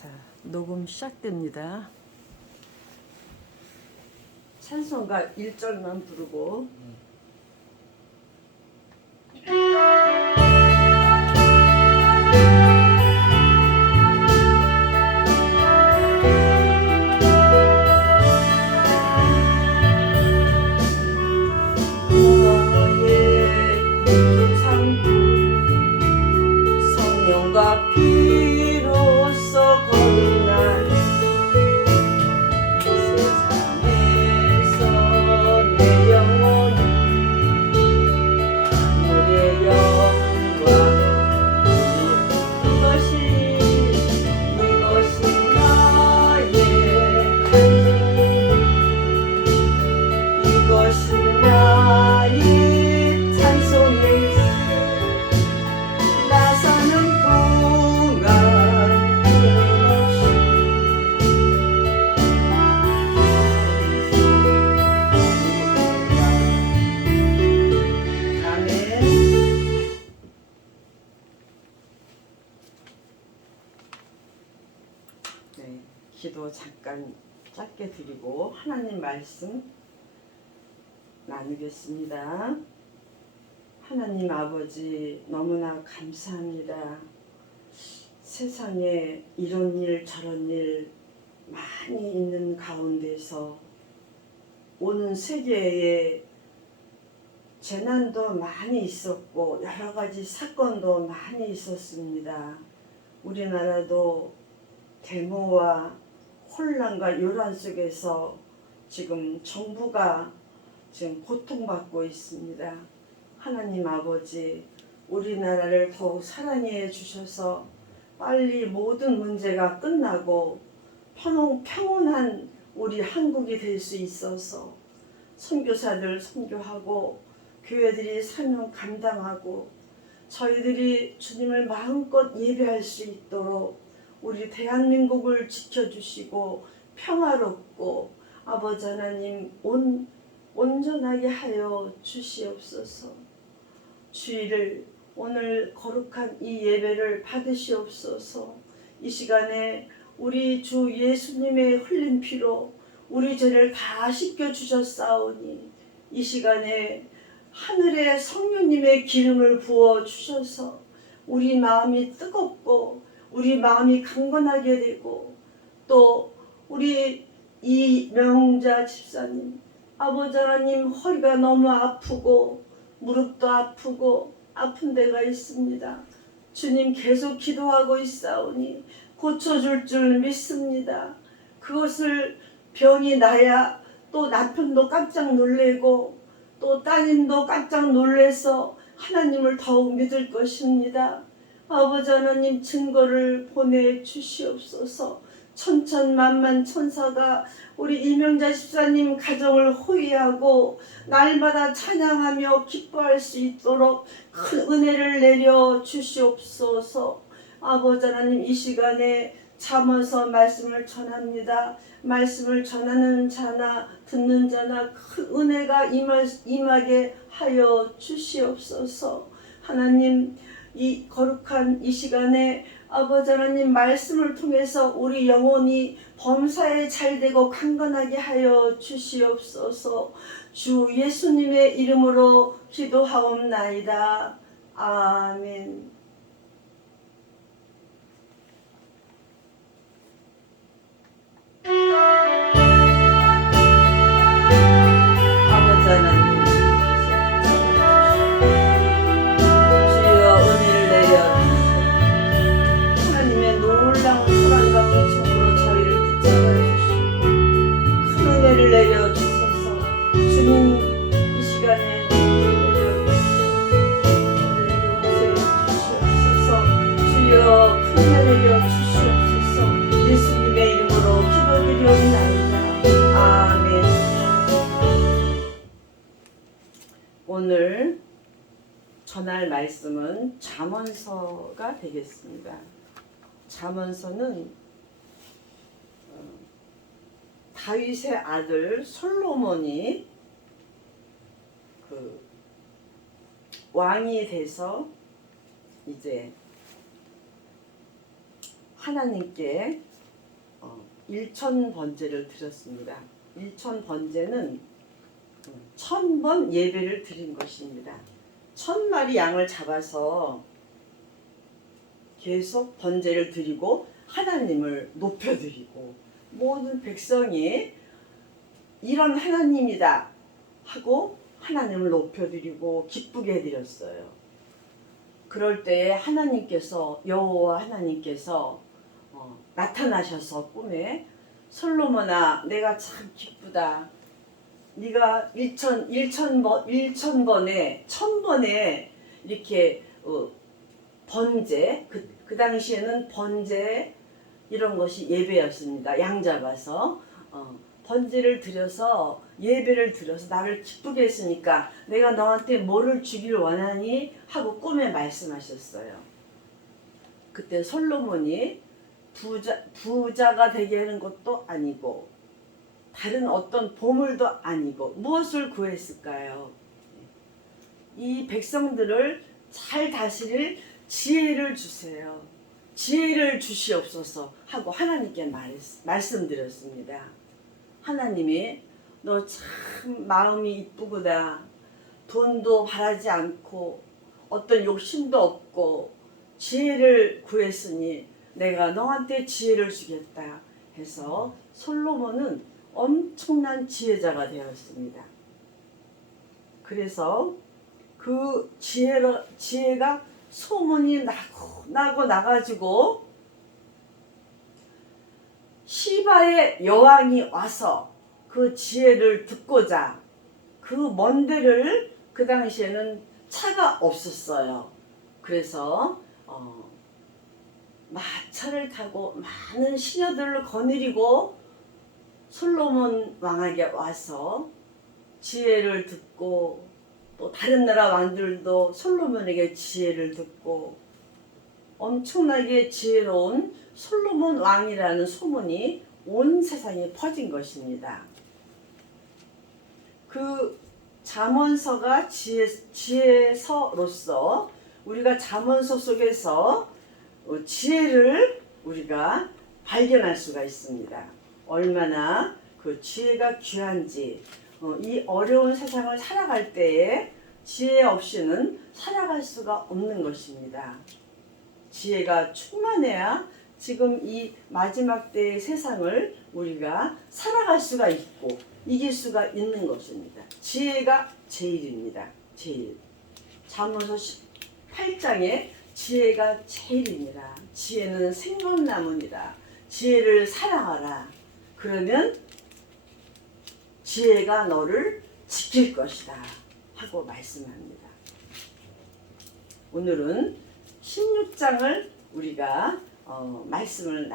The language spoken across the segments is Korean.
자, 녹음 시작됩니다. 찬송가 1절만 부르고 성령과 피로써 거듭난 이 세상에서 내 영혼이 하늘의 영광 이것이 나의 간증 이것이 나의 찬송의 나 사는 동안 끊임없이 아멘. 네, 기도 잠깐 짧게 드리고 하나님 말씀 나누겠습니다. 하나님 아버지 너무나 감사합니다. 세상에 이런 일 저런 일 많이 있는 가운데서 온 세계에 재난도 많이 있었고 여러 가지 사건도 많이 있었습니다. 우리나라도 데모와 혼란과 요란 속에서 지금 정부가 지금 고통받고 있습니다. 하나님 아버지 우리나라를 더욱 사랑해 주셔서 빨리 모든 문제가 끝나고 평온한 우리 한국이 될 수 있어서 선교사들 선교하고 교회들이 사명 감당하고 저희들이 주님을 마음껏 예배할 수 있도록 우리 대한민국을 지켜주시고 평화롭고 아버지 하나님 온전하게 하여 주시옵소서. 주일을 오늘 거룩한 이 예배를 받으시옵소서. 이 시간에 우리 주 예수님의 흘린 피로 우리 죄를 다 씻겨주셨사오니 이 시간에 하늘의 성령님의 기름을 부어 주셔서 우리 마음이 뜨겁고 우리 마음이 강건하게 되고 또 우리 이명자 집사님 아버지 하나님 허리가 너무 아프고 무릎도 아프고 아픈 데가 있습니다. 주님 계속 기도하고 있사오니 고쳐줄 줄 믿습니다. 그것을 병이 나야 또 남편도 깜짝 놀래고 또 따님도 깜짝 놀래서 하나님을 더욱 믿을 것입니다. 아버지 하나님 증거를 보내주시옵소서. 천천만만 천사가 우리 이명자 집사님 가정을 호위하고 날마다 찬양하며 기뻐할 수 있도록 큰 은혜를 내려 주시옵소서. 아버지 하나님 이 시간에 잠언서 말씀을 전합니다. 말씀을 전하는 자나 듣는 자나 큰 은혜가 임하게 하여 주시옵소서. 하나님 이 거룩한 이 시간에 아버지 하나님 말씀을 통해서 우리 영혼이 범사에 잘되고 강건하게 하여 주시옵소서. 주 예수님의 이름으로 기도하옵나이다. 아멘. 아버지 하나님 주여 은혜를 내려주시옵소서. 하나님의 놀라운 사랑과 은총으로 저희를 붙잡아 주시고 큰 은혜를 내려주셔서 주님 이 시간에 주시옵소서. 주여 큰 은혜 내려주시옵소서. 예수님의 이름으로 기도드리옵나이다. 아멘. 오늘 전할 말씀은 잠언서가 되겠습니다. 잠언서는 다윗의 아들 솔로몬이 왕이 돼서 이제 하나님께 일천 번제를 드렸습니다. 일천 번제는 1000번 예배를 드린 것입니다. 1000마리 양을 잡아서 계속 번제를 드리고 하나님을 높여드리고 모든 백성이 이런 하나님이다 하고 하나님을 높여드리고 기쁘게 해드렸어요. 그럴 때에 하나님께서 여호와 하나님께서 나타나셔서 꿈에 솔로몬아 내가 참 기쁘다. 네가 1000번에 1000번에 이렇게 번제 그 당시에는 번제 이런 것이 예배였습니다. 양 잡아서 번제를 드려서 예배를 드려서 나를 기쁘게 했으니까 내가 너한테 뭐를 주길 원하니 하고 꿈에 말씀하셨어요. 그때 솔로몬이 부자가 되게 하는 것도 아니고 다른 어떤 보물도 아니고 무엇을 구했을까요? 이 백성들을 잘 다스릴 지혜를 주세요. 지혜를 주시옵소서 하고 하나님께 말씀드렸습니다. 하나님이 너 참 마음이 이쁘구나. 돈도 바라지 않고 어떤 욕심도 없고 지혜를 구했으니 내가 너한테 지혜를 주겠다 해서 솔로몬은 엄청난 지혜자가 되었습니다. 그래서 그 지혜가 소문이 나고 나가지고 시바의 여왕이 와서 그 지혜를 듣고자 그 먼 데를 그 당시에는 차가 없었어요. 그래서 마차를 타고 많은 시녀들을 거느리고 솔로몬 왕에게 와서 지혜를 듣고 또 다른 나라 왕들도 솔로몬에게 지혜를 듣고 엄청나게 지혜로운 솔로몬 왕이라는 소문이 온 세상에 퍼진 것입니다. 그 잠언서가 지혜서로서 우리가 잠언서 속에서 지혜를 우리가 발견할 수가 있습니다. 얼마나 그 지혜가 귀한지 이 어려운 세상을 살아갈 때에 지혜 없이는 살아갈 수가 없는 것입니다. 지혜가 충만해야 지금 이 마지막 때의 세상을 우리가 살아갈 수가 있고 이길 수가 있는 것입니다. 지혜가 제일입니다. 제일. 잠언서 18장에 지혜가 제일입니다. 지혜는 생명나무니라. 지혜를 사랑하라. 그러면 지혜가 너를 지킬 것이다 하고 말씀합니다. 오늘은 16장을 우리가 말씀을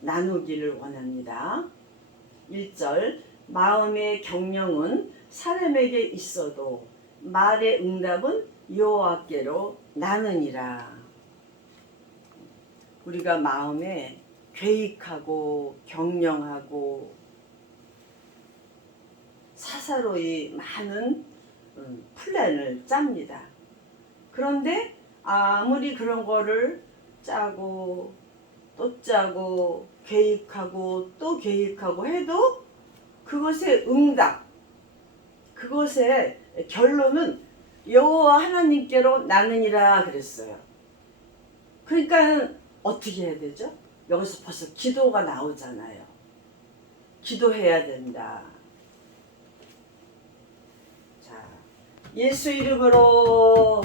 나누기를 원합니다. 1절 마음의 경영은 사람에게 있어도 말의 응답은 여호와께로 나느니라. 우리가 마음에 계획하고 경영하고 사사로이 많은 플랜을 짭니다. 그런데 아무리 그런 거를 짜고 또 짜고 계획하고 또 계획하고 해도 그것의 응답, 그것의 결론은 여호와 하나님께로 나느니라 그랬어요. 그러니까 어떻게 해야 되죠? 여기서 벌써 기도가 나오잖아요. 기도해야 된다. 자, 예수 이름으로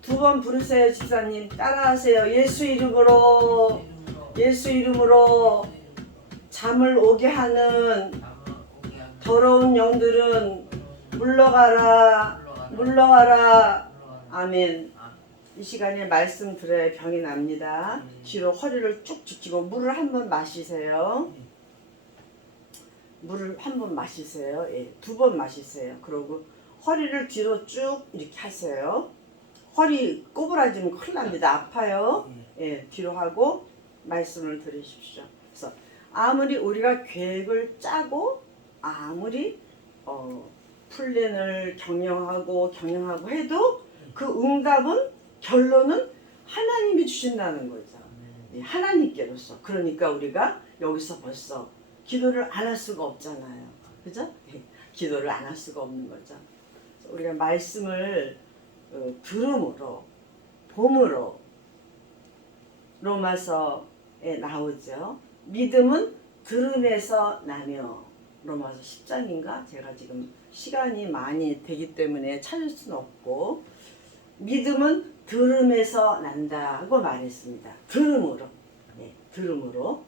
두 번 부르세요. 집사님 따라하세요. 예수 이름으로 잠을 오게 하는 더러운 영들은 물러가라. 아멘. 이 시간에 말씀 들어야 병이 납니다. 뒤로 허리를 쭉 숙이고 물을 한번 마시세요. 물을 한번 마시세요. 예, 2번 마시세요. 그리고 허리를 뒤로 쭉 이렇게 하세요. 허리 꼬부라지면 큰일 납니다. 아파요. 예, 뒤로 하고 말씀을 들으십시오. 그래서 아무리 우리가 계획을 짜고 아무리 플랜을 경영하고 해도 그 응답은 결론은 하나님이 주신다는 거죠. 하나님께로서. 그러니까 우리가 여기서 벌써 기도를 안 할 수가 없잖아요. 그죠? 기도를 안 할 수가 없는 거죠. 우리가 말씀을 들음으로, 봄으로 로마서에 나오죠. 믿음은 들음에서 나며. 로마서 10장인가? 제가 지금 시간이 많이 되기 때문에 찾을 수는 없고, 믿음은 들음에서 난다고 말했습니다. 들음으로. 들음으로.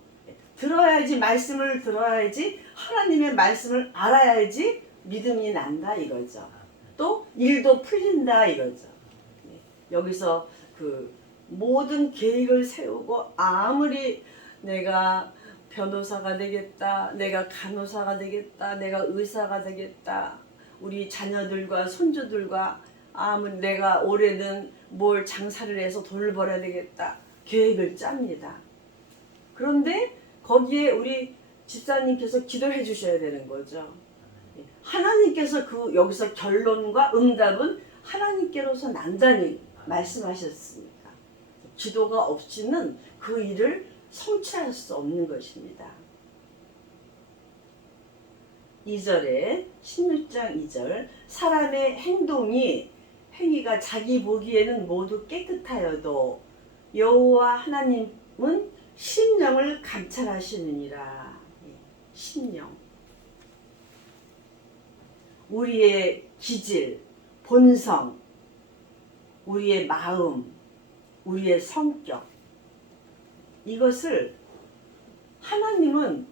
들어야지, 말씀을 들어야지, 하나님의 말씀을 알아야지 믿음이 난다 이거죠. 또 일도 풀린다 이거죠. 여기서 모든 계획을 세우고, 아무리 내가 변호사가 되겠다, 내가 간호사가 되겠다, 내가 의사가 되겠다, 우리 자녀들과 손주들과 아무리 내가 올해는 뭘 장사를 해서 돈을 벌어야 되겠다 계획을 짭니다. 그런데 거기에 우리 집사님께서 기도해 주셔야 되는 거죠. 하나님께서 여기서 결론과 응답은 하나님께로서 난다니 말씀하셨으니까 기도가 없이는 그 일을 성취할 수 없는 것입니다. 2절에 16장 2절 사람의 행위가 자기 보기에는 모두 깨끗하여도 여호와 하나님은 심령을 감찰하시느니라. 심령. 우리의 기질, 본성, 우리의 마음, 우리의 성격, 이것을 하나님은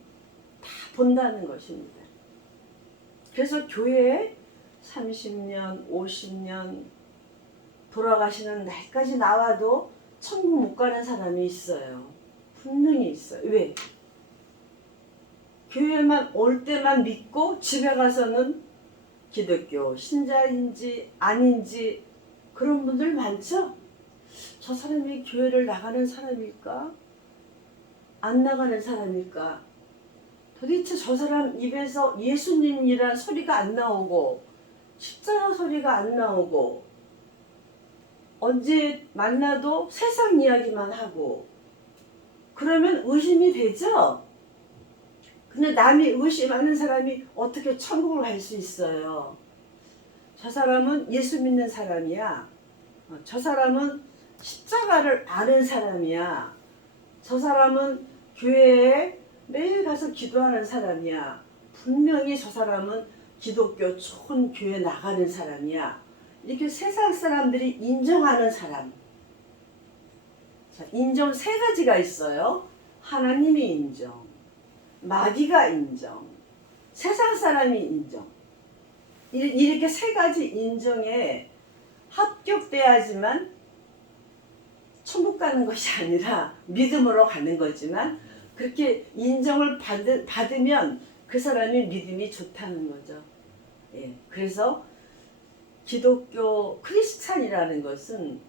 다 본다는 것입니다. 그래서 교회에 30년, 50년 돌아가시는 날까지 나와도 천국 못 가는 사람이 있어요. 분명히 있어요. 왜? 교회만 올 때만 믿고 집에 가서는 기독교 신자인지 아닌지 그런 분들 많죠? 저 사람이 교회를 나가는 사람일까? 안 나가는 사람일까? 도대체 저 사람 입에서 예수님이란 소리가 안 나오고 십자가 소리가 안 나오고 언제 만나도 세상 이야기만 하고 그러면 의심이 되죠? 근데 남이 의심하는 사람이 어떻게 천국을 갈 수 있어요? 저 사람은 예수 믿는 사람이야. 저 사람은 십자가를 아는 사람이야. 저 사람은 교회에 매일 가서 기도하는 사람이야. 분명히 저 사람은 기독교 좋은 교회 나가는 사람이야. 이렇게 세상 사람들이 인정하는 사람. 자, 인정 세 가지가 있어요. 하나님이 인정, 마귀가 인정, 세상 사람이 인정. 이렇게 세 가지 인정에 합격돼야지만 천국 가는 것이 아니라 믿음으로 가는 거지만 그렇게 인정을 받으면 그 사람이 믿음이 좋다는 거죠. 그래서 기독교 크리스찬이라는 것은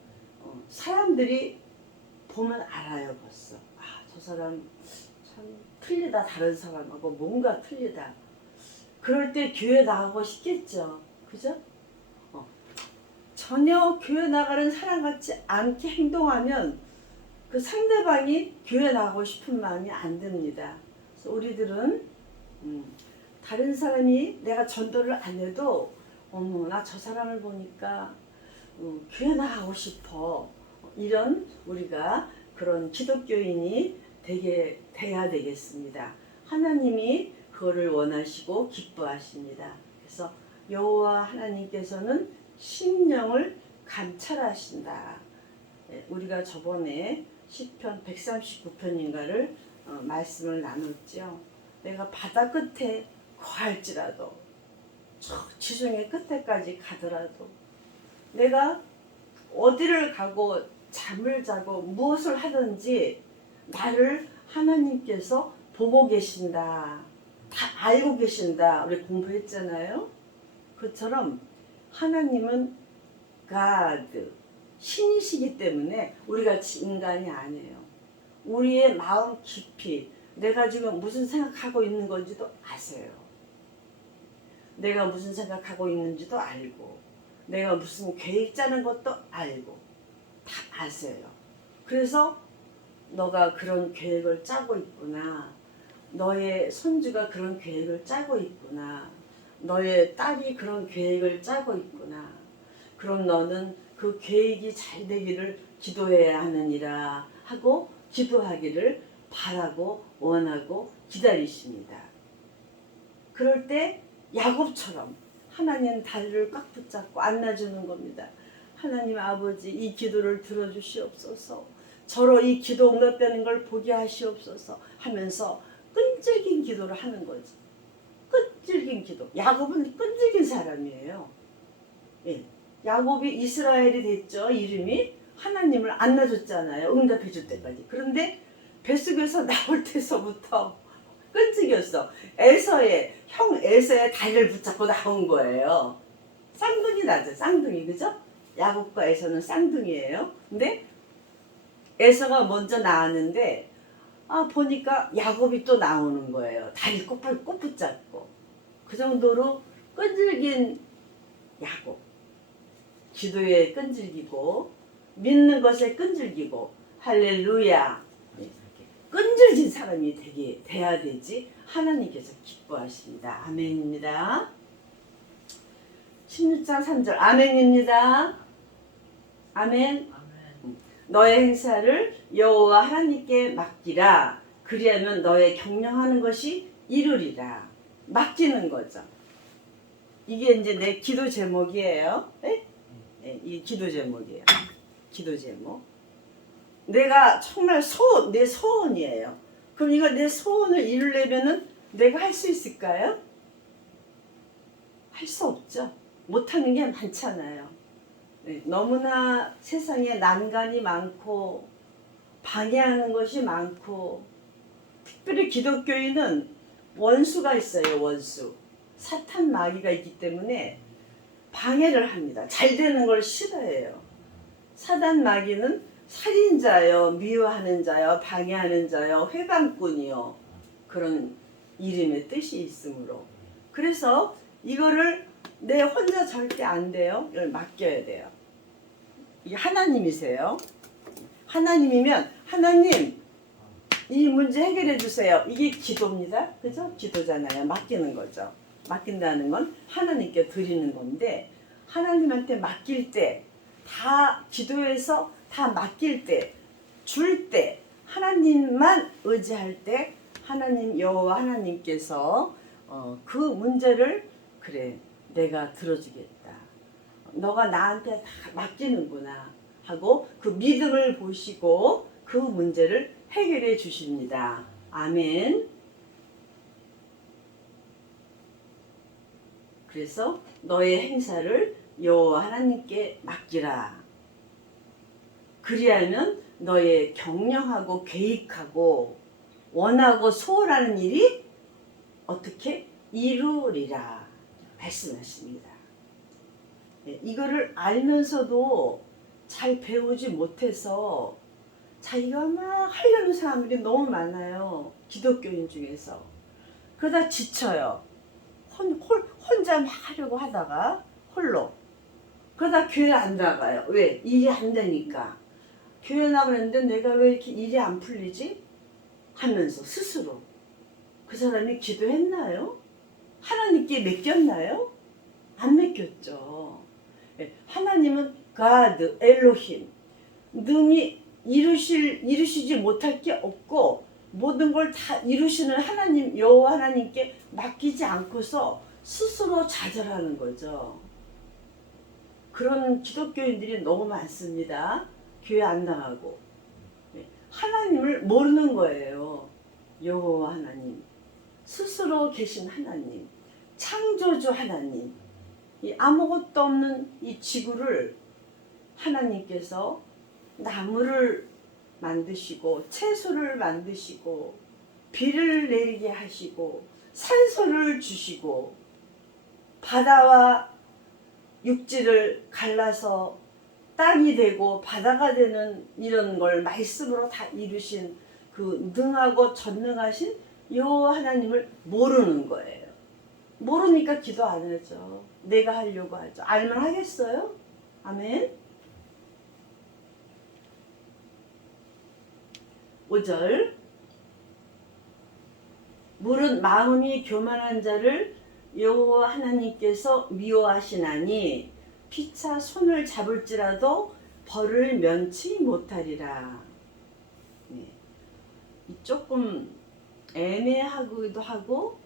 사람들이 보면 알아요 벌써. 저 사람 참 틀리다, 다른 사람하고 뭔가 틀리다. 그럴 때 교회 나가고 싶겠죠. 그죠? 전혀 교회 나가는 사람 같지 않게 행동하면 그 상대방이 교회 나가고 싶은 마음이 안 듭니다. 그래서 우리들은 다른 사람이 내가 전도를 안 해도 어머 나 저 사람을 보니까 교회 나가고 싶어. 이런 우리가 그런 기독교인이 돼야 되겠습니다. 하나님이 그거를 원하시고 기뻐하십니다. 그래서 여호와 하나님께서는 심령을 감찰하신다. 우리가 저번에 시편 139편인가를 말씀을 나눴죠. 내가 바다 끝에 거할지라도 저 지중해 끝에까지 가더라도 내가 어디를 가고 잠을 자고 무엇을 하든지 나를 하나님께서 보고 계신다. 다 알고 계신다. 우리 공부했잖아요. 그처럼 하나님은 God, 신이시기 때문에 우리같이 인간이 아니에요. 우리의 마음 깊이 내가 지금 무슨 생각하고 있는 건지도 아세요. 내가 무슨 생각하고 있는지도 알고 내가 무슨 계획 짜는 것도 알고 다 아세요. 그래서 너가 그런 계획을 짜고 있구나. 너의 손주가 그런 계획을 짜고 있구나. 너의 딸이 그런 계획을 짜고 있구나. 그럼 너는 그 계획이 잘 되기를 기도해야 하느니라 하고 기도하기를 바라고 원하고 기다리십니다. 그럴 때 야곱처럼 하나님 다리를 꽉 붙잡고 안아주는 겁니다. 하나님 아버지, 이 기도를 들어주시옵소서. 저로 이 기도 응답되는 걸 보게 하시옵소서 하면서 끈질긴 기도를 하는 거지. 끈질긴 기도. 야곱은 끈질긴 사람이에요. 예. 야곱이 이스라엘이 됐죠. 이름이 하나님을 안아줬잖아요. 응답해 줄 때까지. 그런데 뱃속에서 나올 때서부터 끈질겼어. 형 에서의 다리를 붙잡고 나온 거예요. 쌍둥이 나죠. 쌍둥이. 그죠? 야곱과 에서는 쌍둥이에요. 근데 에서가 먼저 나왔는데 보니까 야곱이 또 나오는 거예요. 다리 꼭 붙잡고. 그 정도로 끈질긴 야곱. 기도에 끈질기고 믿는 것에 끈질기고 할렐루야. 끈질긴 사람이 돼야 되지 하나님께서 기뻐하십니다. 아멘입니다. 16장 3절 아멘입니다. 아멘. 너의 행사를 여호와 하나님께 맡기라. 그리하면 너의 경영하는 것이 이루리라. 맡기는 거죠. 이게 이제 내 기도 제목이에요. 네? 네, 이 기도 제목이에요. 기도 제목. 내가 정말 내 소원이에요. 그럼 이거 내 소원을 이루려면은 내가 할 수 있을까요? 할 수 없죠. 못하는 게 많잖아요. 네, 너무나 세상에 난간이 많고 방해하는 것이 많고 특별히 기독교인은 원수가 있어요. 원수. 사탄 마귀가 있기 때문에 방해를 합니다. 잘 되는 걸 싫어해요. 사단 마귀는 살인자요, 미워하는 자요, 방해하는 자요, 회방꾼이요. 그런 이름의 뜻이 있으므로. 그래서 이거를 내 혼자 절대 안 돼요. 이걸 맡겨야 돼요. 이게 하나님이세요. 하나님이면 하나님 이 문제 해결해 주세요. 이게 기도입니다. 그죠? 기도잖아요. 맡기는 거죠. 맡긴다는 건 하나님께 드리는 건데 하나님한테 맡길 때 다 기도해서 다 맡길 때 줄 때 하나님만 의지할 때 하나님 여호와 하나님께서 그 문제를 그래 내가 들어주겠다. 너가 나한테 다 맡기는구나 하고 그 믿음을 보시고 그 문제를 해결해 주십니다. 아멘. 그래서 너의 행사를 여호와 하나님께 맡기라. 그리하면 너의 경영하고 계획하고 원하고 소원하는 일이 어떻게 이루리라 말씀하십니다. 이거를 알면서도 잘 배우지 못해서 자기가 막 하려는 사람들이 너무 많아요. 기독교인 중에서. 그러다 지쳐요. 혼자 막 하려고 하다가 홀로. 그러다 교회 안 나가요. 왜? 일이 안 되니까. 교회 나가는데 내가 왜 이렇게 일이 안 풀리지? 하면서 스스로. 그 사람이 기도했나요? 하나님께 맡겼나요? 안 맡겼죠. 하나님은 God, 엘로힘. 능히 이루시지 못할 게 없고 모든 걸 다 이루시는 하나님, 여호와 하나님께 맡기지 않고서 스스로 좌절하는 거죠. 그런 기독교인들이 너무 많습니다. 교회 안 나가고. 하나님을 모르는 거예요. 여호와 하나님. 스스로 계신 하나님. 창조주 하나님. 이 아무것도 없는 이 지구를 하나님께서 나무를 만드시고 채소를 만드시고 비를 내리게 하시고 산소를 주시고 바다와 육지를 갈라서 땅이 되고 바다가 되는 이런 걸 말씀으로 다 이루신 그 능하고 전능하신 여호와 하나님을 모르는 거예요. 모르니까 기도 안 하죠. 내가 하려고 하죠. 알면 하겠어요? 아멘. 5절 물은 마음이 교만한 자를 여호와 하나님께서 미워하시나니 피차 손을 잡을지라도 벌을 면치 못하리라. 네. 조금 애매하기도 하고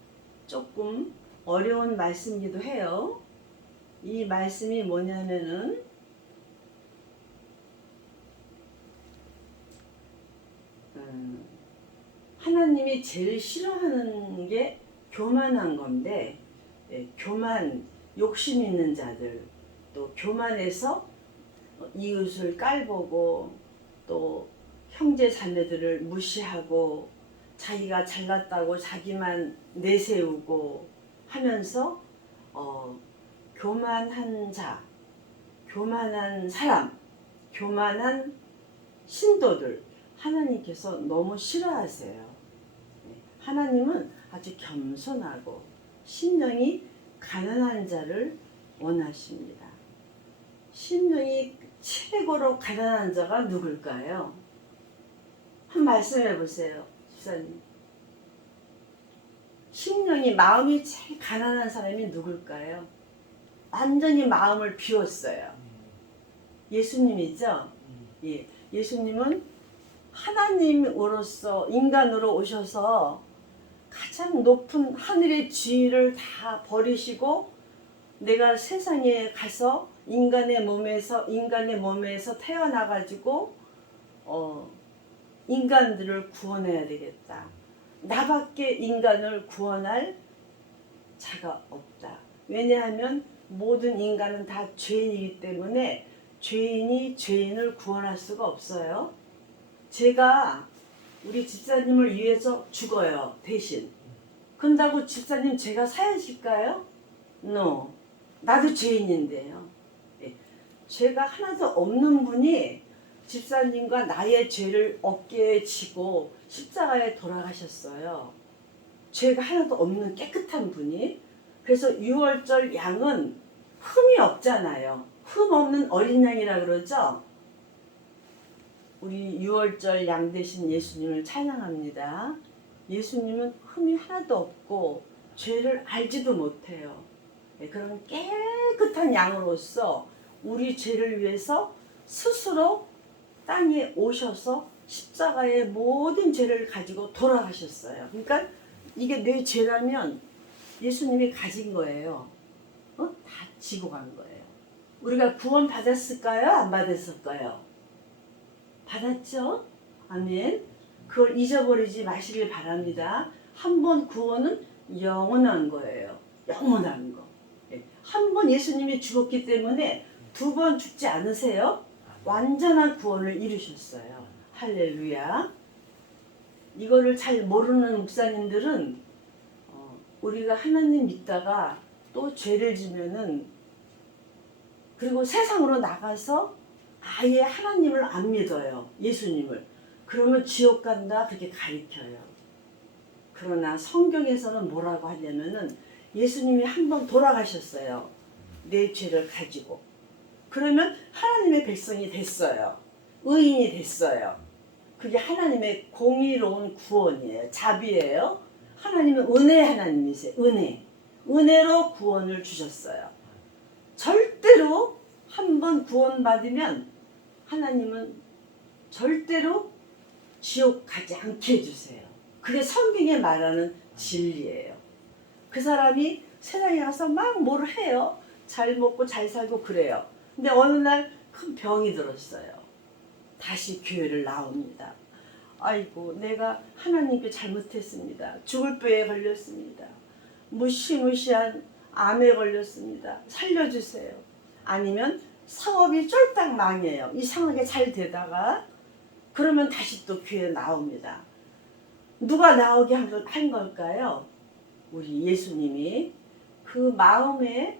조금 어려운 말씀이기도 해요. 이 말씀이 뭐냐면은 하나님이 제일 싫어하는 게 교만한 건데, 교만, 욕심 있는 자들, 또 교만해서 이웃을 깔보고 또 형제 자매들을 무시하고 자기가 잘났다고 자기만 내세우고 하면서 교만한 자, 교만한 사람, 교만한 신도들 하나님께서 너무 싫어하세요. 하나님은 아주 겸손하고 심령이 가난한 자를 원하십니다. 심령이 최고로 가난한 자가 누굴까요? 한 말씀해 보세요, 집사님. 심령이 마음이 제일 가난한 사람이 누굴까요? 완전히 마음을 비웠어요. 예수님이죠? 예, 예수님은 하나님으로서 인간으로 오셔서 가장 높은 하늘의 지위를 다 버리시고 내가 세상에 가서 인간의 몸에서 태어나가지고 인간들을 구원해야 되겠다. 나밖에 인간을 구원할 자가 없다. 왜냐하면 모든 인간은 다 죄인이기 때문에 죄인이 죄인을 구원할 수가 없어요. 제가 우리 집사님을 위해서 죽어요. 대신. 그런다고 집사님 제가 사야실까요? No. 나도 죄인인데요. 죄가 하나도 없는 분이 집사님과 나의 죄를 어깨에 지고 십자가에 돌아가셨어요. 죄가 하나도 없는 깨끗한 분이. 그래서 유월절 양은 흠이 없잖아요. 흠 없는 어린 양이라 그러죠. 우리 유월절 양 되신 예수님을 찬양합니다. 예수님은 흠이 하나도 없고 죄를 알지도 못해요. 그런 깨끗한 양으로서 우리 죄를 위해서 스스로 땅에 오셔서 십자가의 모든 죄를 가지고 돌아가셨어요. 그러니까 이게 내 죄라면 예수님이 가진 거예요. 다 지고 간 거예요. 우리가 구원 받았을까요? 안 받았을까요? 받았죠? 아멘. 그걸 잊어버리지 마시길 바랍니다. 한 번 구원은 영원한 거예요. 영원한 거. 한 번 예수님이 죽었기 때문에 두 번 죽지 않으세요? 완전한 구원을 이루셨어요. 할렐루야. 이거를 잘 모르는 목사님들은 우리가 하나님 믿다가 또 죄를 지면은 그리고 세상으로 나가서 아예 하나님을 안 믿어요. 예수님을. 그러면 지옥 간다 그렇게 가르쳐요. 그러나 성경에서는 뭐라고 하냐면은 예수님이 한 번 돌아가셨어요. 내 죄를 가지고. 그러면 하나님의 백성이 됐어요. 의인이 됐어요. 그게 하나님의 공의로운 구원이에요. 자비예요. 하나님은 은혜의 하나님이세요. 은혜로 구원을 주셨어요. 절대로 한 번 구원받으면 하나님은 절대로 지옥 가지 않게 해주세요. 그게 성경에 말하는 진리예요. 그 사람이 세상에 가서 막 뭘 해요. 잘 먹고 잘 살고 그래요. 근데 어느 날 큰 병이 들었어요. 다시 교회를 나옵니다. 아이고 내가 하나님께 잘못했습니다. 죽을 뼈에 걸렸습니다. 무시무시한 암에 걸렸습니다. 살려주세요. 아니면 사업이 쫄딱 망해요. 이상하게 잘 되다가 그러면 다시 또 교회에 나옵니다. 누가 나오게 한 걸까요? 우리 예수님이 그 마음에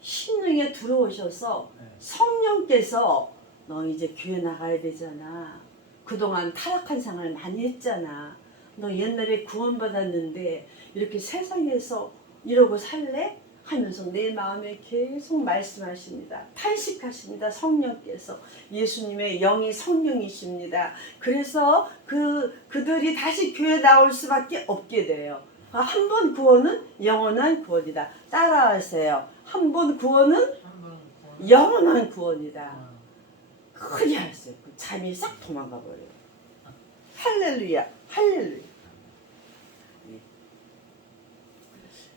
심령에 들어오셔서 성령께서 너 이제 교회 나가야 되잖아. 그동안 타락한 생활 많이 했잖아. 너 옛날에 구원받았는데 이렇게 세상에서 이러고 살래? 하면서 내 마음에 계속 말씀하십니다. 탄식하십니다. 성령께서. 예수님의 영이 성령이십니다. 그래서 그들이 다시 교회 나올 수밖에 없게 돼요. 한 번 구원은 영원한 구원이다. 따라하세요. 한 번 구원은 영원한 구원이다. 크게 하세요. 잠이 싹 도망가 버려요. 할렐루야, 할렐루야.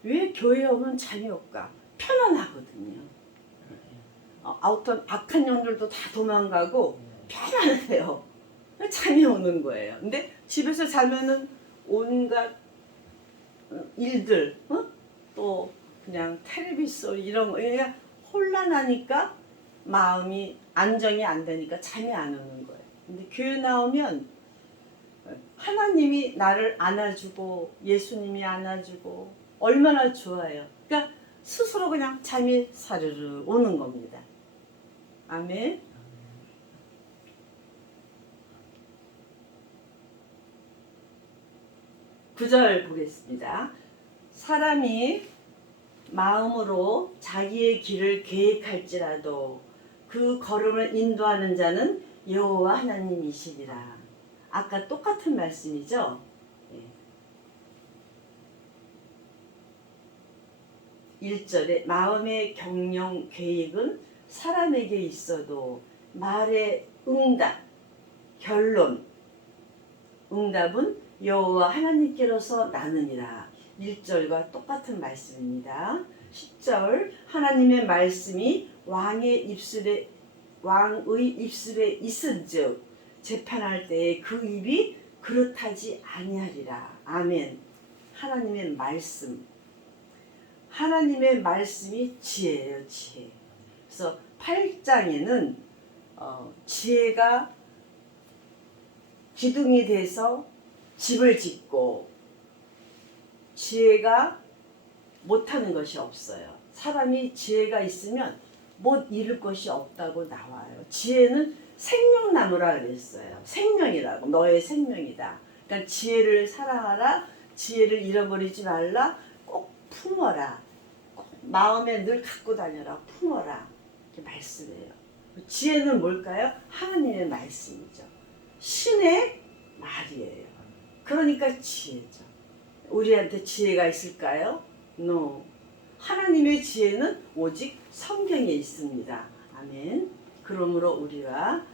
왜 교회 오면 잠이 올까? 편안하거든요. 어떤 악한 영들도 다 도망가고 편안해요. 잠이 오는 거예요. 근데 집에서 자면은 온갖 일들, 또 그냥 텔레비 소리 이런 거, 그냥 혼란하니까 마음이 안정이 안 되니까 잠이 안 오는 거예요. 근데 교회 나오면 하나님이 나를 안아주고 예수님이 안아주고 얼마나 좋아요. 그러니까 스스로 그냥 잠이 사르르 오는 겁니다. 아멘. 구절 보겠습니다. 사람이 마음으로 자기의 길을 계획할지라도 그 걸음을 인도하는 자는 여호와 하나님이시리라. 아까 똑같은 말씀이죠. 1절에 마음의 경영 계획은 사람에게 있어도 말의 응답, 결론, 응답은 여호와 하나님께로서 나느니라. 1절과 똑같은 말씀입니다. 10절 하나님의 말씀이 왕의 입술에 있은즉 재판할 때에 그 입이 그릇하지 아니하리라. 아멘. 하나님의 말씀. 하나님의 말씀이 지혜예요, 지혜. 그래서 8장에는 지혜가 기둥이 돼서 집을 짓고 지혜가 못하는 것이 없어요. 사람이 지혜가 있으면 못 이룰 것이 없다고 나와요. 지혜는 생명나무라 그랬어요. 생명이라고. 너의 생명이다. 그러니까 지혜를 사랑하라. 지혜를 잃어버리지 말라. 꼭 품어라. 꼭 마음에 늘 갖고 다녀라. 품어라. 이렇게 말씀해요. 지혜는 뭘까요? 하나님의 말씀이죠. 신의 말이에요. 그러니까 지혜죠. 우리한테 지혜가 있을까요? No. 하나님의 지혜는 오직 성경에 있습니다. 아멘. 그러므로 우리가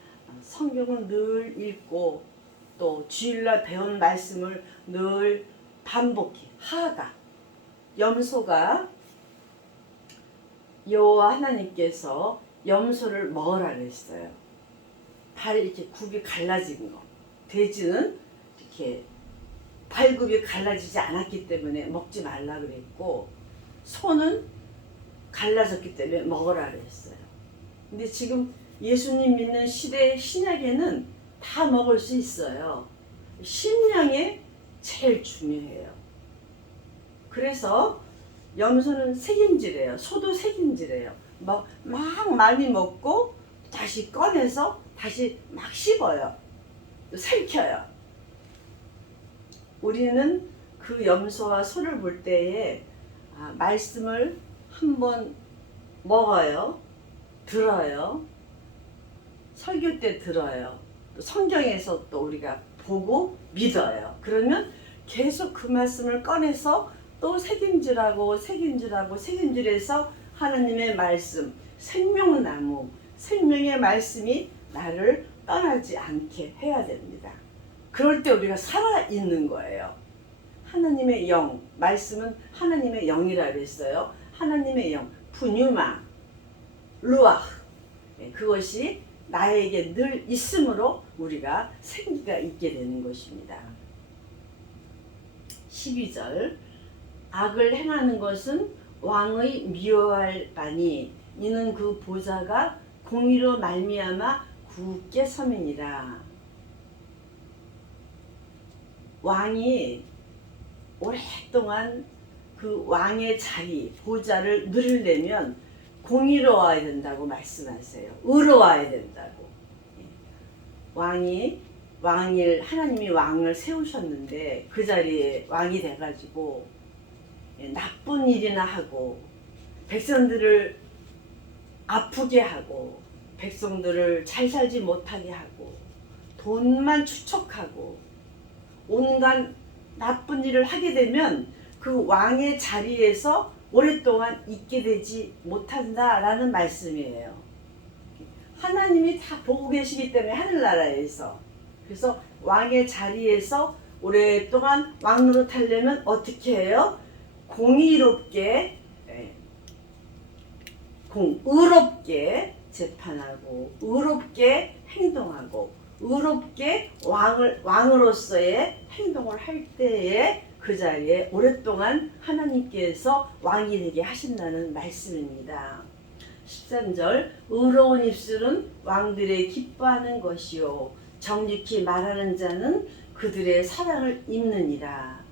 성경을 늘 읽고 또 주일날 배운 말씀을 늘 반복해. 하가, 염소가 여호와 하나님께서 염소를 먹으라 그랬어요. 발 이렇게 굽이 갈라진 거. 돼지는 이렇게 발굽이 갈라지지 않았기 때문에 먹지 말라 그랬고 소는 갈라졌기 때문에 먹으라 그랬어요. 근데 지금 예수님 믿는 시대 신약에는 다 먹을 수 있어요. 신령에 제일 중요해요. 그래서 염소는 색임질이에요. 소도 색임질이에요. 막 많이 먹고 다시 꺼내서 다시 막 씹어요. 삼켜요. 우리는 그 염소와 소를 볼 때에 말씀을 한번 먹어요. 들어요. 설교 때 들어요. 또 성경에서 또 우리가 보고 믿어요. 그러면 계속 그 말씀을 꺼내서 또 색임질해서 하나님의 말씀, 생명나무, 생명의 말씀이 나를 떠나지 않게 해야 됩니다. 그럴 때 우리가 살아있는 거예요. 하나님의 영, 말씀은 하나님의 영이라고 했어요. 하나님의 영, 푸뉴마, 루아흐, 그것이 나에게 늘 있으므로 우리가 생기가 있게 되는 것입니다. 12절 악을 행하는 것은 왕의 미워할 바니 이는 그 보좌가 공의로 말미암아 굳게 서민이라. 왕이 오랫동안 그 왕의 자리, 보좌를 누리려면 공의로워야 된다고 말씀하세요. 의로워야 된다고. 하나님이 왕을 세우셨는데 그 자리에 왕이 돼가지고 나쁜 일이나 하고 백성들을 아프게 하고 백성들을 잘 살지 못하게 하고 돈만 축적하고 온갖 나쁜 일을 하게 되면 그 왕의 자리에서 오랫동안 있게 되지 못한다라는 말씀이에요. 하나님이 다 보고 계시기 때문에 하늘나라에서. 그래서 왕의 자리에서 오랫동안 왕 노릇하려면 어떻게 해요? 공의롭게 의롭게 재판하고 의롭게 행동하고 의롭게 왕으로서의 행동을 할 때에 그 자리에 오랫동안 하나님께서 왕이 되게 하신다는 말씀입니다. 13절 의로운 입술은 왕들의 기뻐하는 것이요 정직히 말하는 자는 그들의 사랑을 입느니라.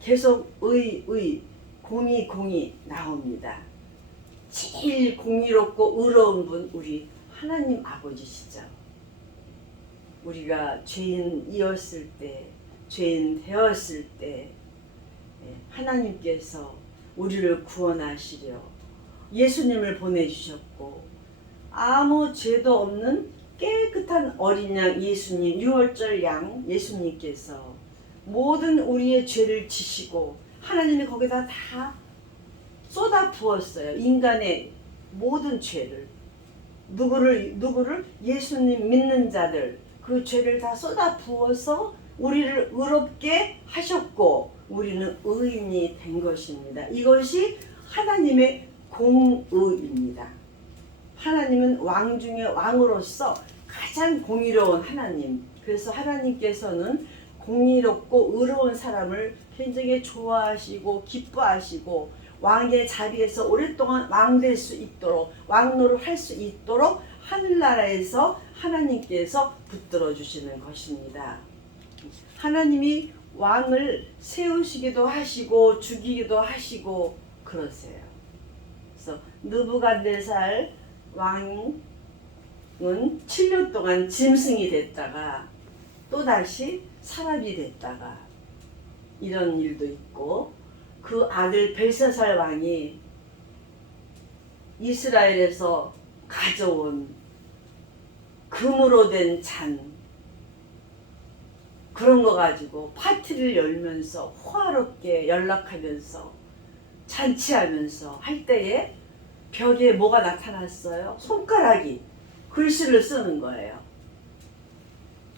계속 공의 나옵니다. 제일 공의롭고 의로운 분 우리 하나님 아버지시죠. 우리가 죄인이었을 때, 죄인 되었을 때 하나님께서 우리를 구원하시려 예수님을 보내주셨고 아무 죄도 없는 깨끗한 어린 양 예수님, 6월절 양 예수님께서 모든 우리의 죄를 지시고 하나님이 거기다 다 쏟아 부었어요. 인간의 모든 죄를. 누구를? 예수님 믿는 자들. 그 죄를 다 쏟아 부어서 우리를 의롭게 하셨고 우리는 의인이 된 것입니다. 이것이 하나님의 공의입니다. 하나님은 왕 중에 왕으로서 가장 공의로운 하나님. 그래서 하나님께서는 공의롭고 의로운 사람을 굉장히 좋아하시고 기뻐하시고 왕의 자리에서 오랫동안 왕 될 수 있도록 왕노를 할 수 있도록 하늘나라에서 하나님께서 붙들어 주시는 것입니다. 하나님이 왕을 세우시기도 하시고 죽이기도 하시고 그러세요. 그래서 느부갓네살 왕은 7년 동안 짐승이 됐다가 또다시 사람이 됐다가 이런 일도 있고 그 아들 벨사살 왕이 이스라엘에서 가져온 금으로 된 잔 그런 거 가지고 파티를 열면서 호화롭게 연락하면서 잔치하면서 할 때에 벽에 뭐가 나타났어요? 손가락이 글씨를 쓰는 거예요.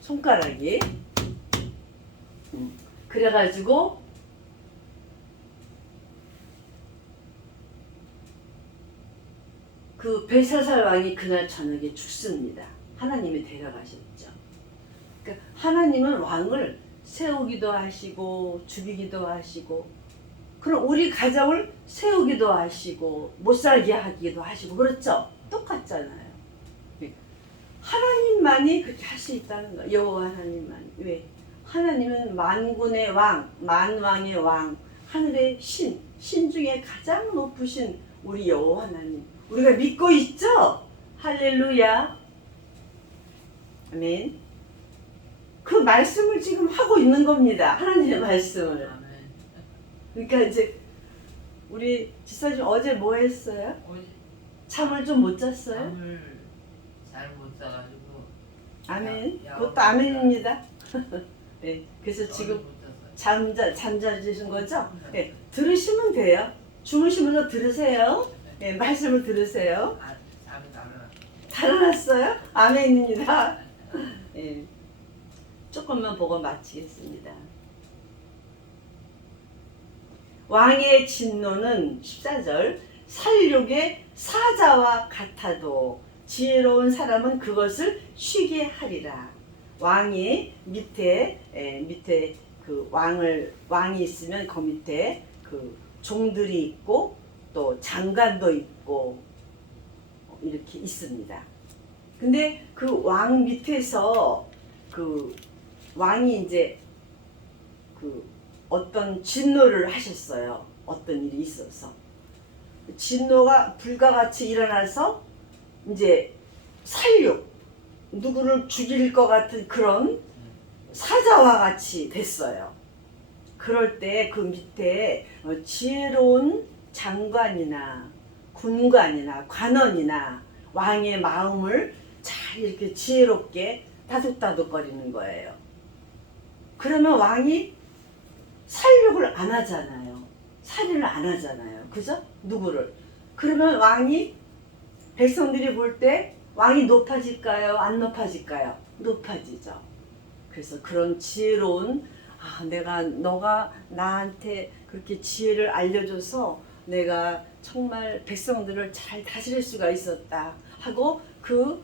손가락이. 그래가지고 그 벨사살 왕이 그날 저녁에 죽습니다. 하나님이 데려가셨죠. 그러니까 하나님은 왕을 세우기도 하시고 죽이기도 하시고 그럼 우리 가정을 세우기도 하시고 못살게 하기도 하시고 그렇죠? 똑같잖아요. 하나님만이 그렇게 할 수 있다는 거예요. 여호와 하나님만. 왜? 하나님은 만군의 왕, 만왕의 왕, 하늘의 신 중에 가장 높으신 우리 여호와 하나님. 우리가 믿고 있죠? 할렐루야. 아멘. 그 말씀을 지금 하고 있는 겁니다. 하나님의 말씀을. 그러니까 이제 우리 지사님 어제 뭐 했어요? 잠을 좀 못 잤어요? 잠을 잘 못 자가지고. 아멘. 그것도 아멘입니다. 네, 그래서 지금 잠자주신 거죠? 네, 들으시면 돼요. 주무시면서 들으세요. 네, 말씀을 들으세요. 잠이 달아났어요? 아멘입니다. 네, 조금만 보고 마치겠습니다. 왕의 진노는 14절 살육의 사자와 같아도 지혜로운 사람은 그것을 쉬게 하리라. 왕이 밑에 그 왕이 있으면 그 밑에 그 종들이 있고 또 장관도 있고 이렇게 있습니다. 근데 그 왕 밑에서 그 왕이 이제 그 어떤 진노를 하셨어요. 어떤 일이 있어서 진노가 불가같이 일어나서 이제 살육 누구를 죽일 것 같은 그런 사자와 같이 됐어요. 그럴 때 그 밑에 지혜로운 장관이나 군관이나 관원이나 왕의 마음을 잘 이렇게 지혜롭게 다독다독거리는 거예요. 그러면 왕이 살육을 안 하잖아요. 살인을 안 하잖아요. 그죠? 누구를? 그러면 왕이 백성들이 볼 때 왕이 높아질까요? 안 높아질까요? 높아지죠. 그래서 그런 지혜로운 너가 나한테 그렇게 지혜를 알려줘서 내가 정말 백성들을 잘 다스릴 수가 있었다 하고 그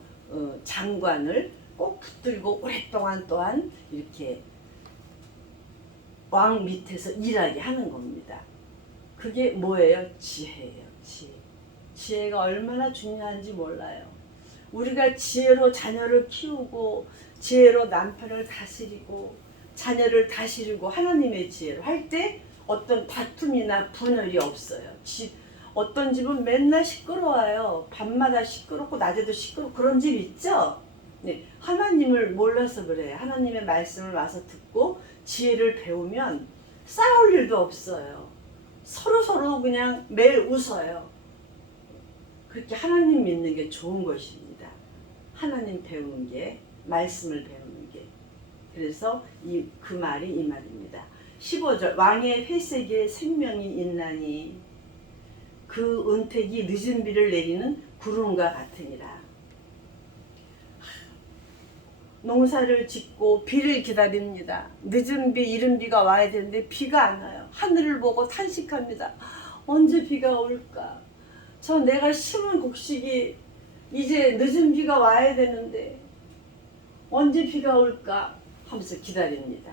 장관을 꼭 붙들고 오랫동안 또한 이렇게 왕 밑에서 일하게 하는 겁니다. 그게 뭐예요? 지혜예요. 지혜가 얼마나 중요한지 몰라요. 우리가 지혜로 자녀를 키우고 지혜로 남편을 다스리고 자녀를 다스리고 하나님의 지혜로 할 때 어떤 다툼이나 분열이 없어요. 어떤 집은 맨날 시끄러워요. 밤마다 시끄럽고 낮에도 시끄럽고 그런 집 있죠? 네, 하나님을 몰라서 그래요. 하나님의 말씀을 와서 듣고 지혜를 배우면 싸울 일도 없어요. 서로 그냥 매일 웃어요. 그렇게 하나님 믿는 게 좋은 것입니다. 하나님 배우는 게, 말씀을 배우는 게. 그래서 그 말이 이 말입니다. 15절 왕의 회색에 생명이 있나니 그 은택이 늦은 비를 내리는 구름과 같으니라. 농사를 짓고 비를 기다립니다. 늦은 비, 이른 비가 와야 되는데 비가 안 와요. 하늘을 보고 탄식합니다. 언제 비가 올까? 저 내가 심은 곡식이 이제 늦은 비가 와야 되는데 언제 비가 올까? 하면서 기다립니다.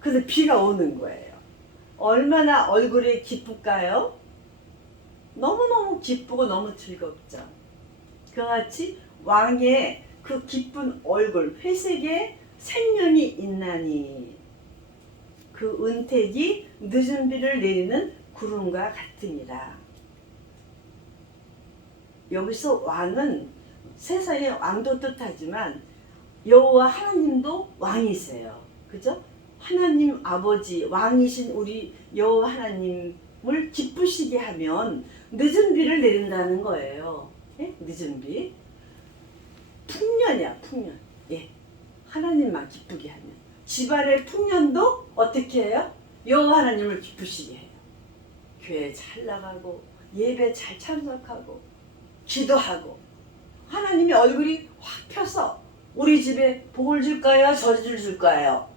그래서 비가 오는 거예요. 얼마나 얼굴이 기쁠까요? 너무너무 기쁘고 너무 즐겁죠. 그같이 왕의 그 기쁜 얼굴, 회색에 생명이 있나니 그 은택이 늦은 비를 내리는 구름과 같으니라. 여기서 왕은 세상의 왕도 뜻하지만 여호와 하나님도 왕이세요. 그죠? 하나님 아버지 왕이신 우리 여호와 하나님을 기쁘시게 하면 늦은 비를 내린다는 거예요. 예? 늦은 비. 풍년이야, 풍년. 예. 하나님만 기쁘게 하면. 집안의 풍년도 어떻게 해요? 여호와 하나님을 기쁘시게 해요. 교회 잘 나가고 예배 잘 참석하고 기도하고 하나님의 얼굴이 확 펴서 우리 집에 복을 줄까요? 저주를 줄까요?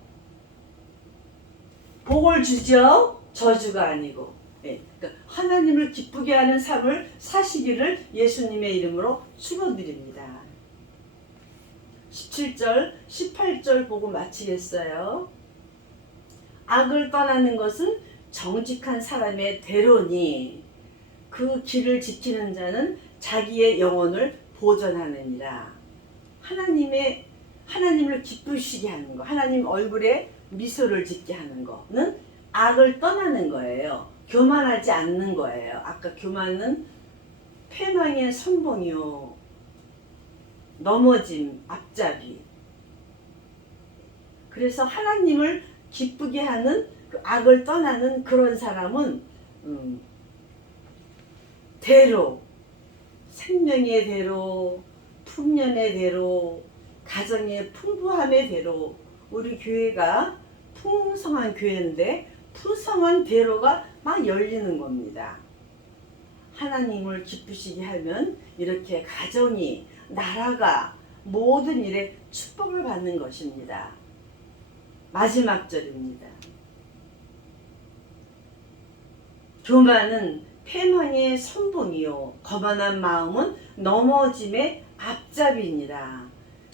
복을 주죠. 저주가 아니고. 예. 그러니까 하나님을 기쁘게 하는 삶을 사시기를 예수님의 이름으로 축원드립니다. 17절, 18절 보고 마치겠어요. 악을 떠나는 것은 정직한 사람의 대로니 그 길을 지키는 자는 자기의 영혼을 보전하느니라. 하나님을 기쁘시게 하는 거, 하나님 얼굴에 미소를 짓게 하는 거는 악을 떠나는 거예요. 교만하지 않는 거예요. 아까 교만은 패망의 선봉이요, 넘어짐, 앞잡이. 그래서 하나님을 기쁘게 하는 그 악을 떠나는 그런 사람은 대로, 생명의 대로, 풍년의 대로, 가정의 풍부함의 대로, 우리 교회가 풍성한 교회인데 풍성한 대로가 막 열리는 겁니다. 하나님을 기쁘시게 하면 이렇게 가정이, 나라가 모든 일에 축복을 받는 것입니다. 마지막 절입니다. 교만은 패망의 선봉이요 거만한 마음은 넘어짐의 앞잡이니라.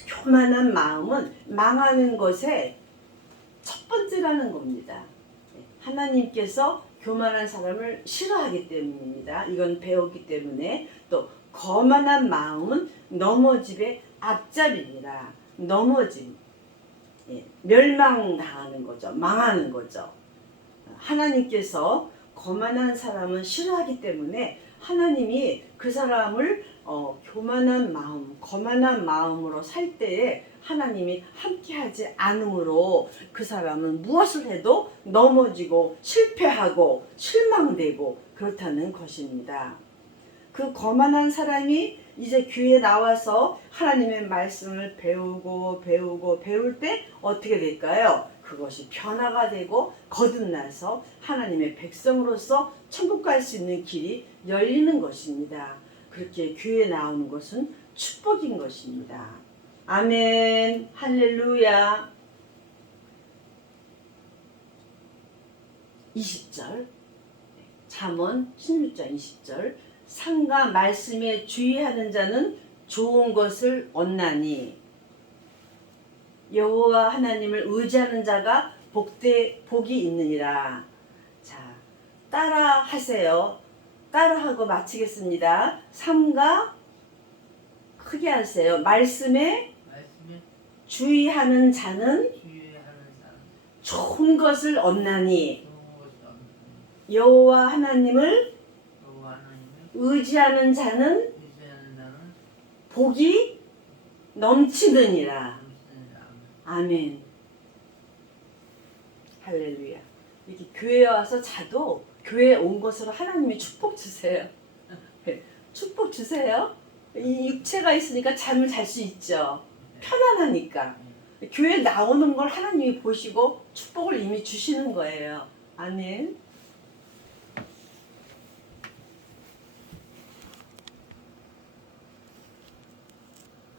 교만한 마음은 망하는 것의 첫 번째라는 겁니다. 하나님께서 교만한 사람을 싫어하기 때문입니다. 이건 배웠기 때문에. 또 거만한 마음은 넘어짐의 앞잡이니라. 넘어짐, 멸망당하는 거죠. 망하는 거죠. 하나님께서 거만한 사람은 싫어하기 때문에 하나님이 그 사람을 교만한 마음, 거만한 마음으로 살 때에 하나님이 함께하지 않으므로 그 사람은 무엇을 해도 넘어지고 실패하고 실망되고 그렇다는 것입니다. 그 거만한 사람이 이제 교회에 나와서 하나님의 말씀을 배울 때 어떻게 될까요? 그것이 변화가 되고 거듭나서 하나님의 백성으로서 천국 갈 수 있는 길이 열리는 것입니다. 그렇게 교회에 나오는 것은 축복인 것입니다. 아멘. 할렐루야. 20절 잠언 16장 20절 상과 말씀에 주의하는 자는 좋은 것을 얻나니 여호와 하나님을 의지하는 자가 복이 있느니라. 자, 따라 하세요. 따라하고 마치겠습니다. 삼가 크게 하세요. 말씀에 주의하는 자는 좋은 것을 얻나니 여호와 하나님을 의지하는 자는 복이 넘치느니라. 아멘. 할렐루야. 이렇게 교회에 와서 자도 교회에 온 것으로 하나님이 축복 주세요. 축복 주세요. 이 육체가 있으니까 잠을 잘 수 있죠. 편안하니까. 교회에 나오는 걸 하나님이 보시고 축복을 이미 주시는 거예요. 아멘.